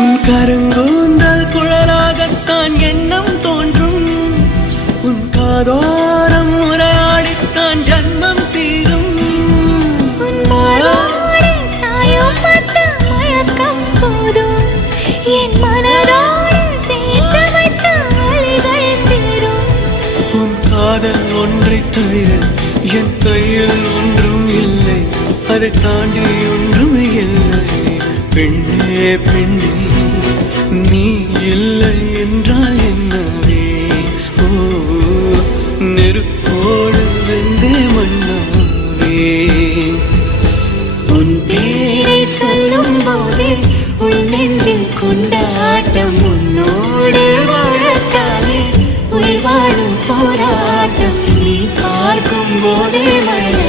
உன் கருங்கூந்தல் குழலாகத்தான் எண்ணம் தோன்றும். உன் காதோரம் உரையாடித்தான் ஜன்மம் தீரும். உன் மாளோடு சாயம் பார்த்த மயக்கம் போதும். என் மனதோடு சேர்த்து வைத்த வழிகள் தீரும். உன் காதல் ஒன்றை தவிர என் கையில் ஒன்றும் இல்லை. அதை தாண்டி ஒன்றும் இல்லை. பெண்ணே பெண்ணே நீ இல்லை என்றால் என்னவே? ஓ நெருப்போடு வெந்தே மண்ணாவே. உன் பேரை சொல்லும் போதே உன் நெஞ்சில் கொண்டாட்டம். உன்னோடு வாழத்தானே உயிர் வாழும் போராட்டம். நீ பார்க்கும் போதே மழை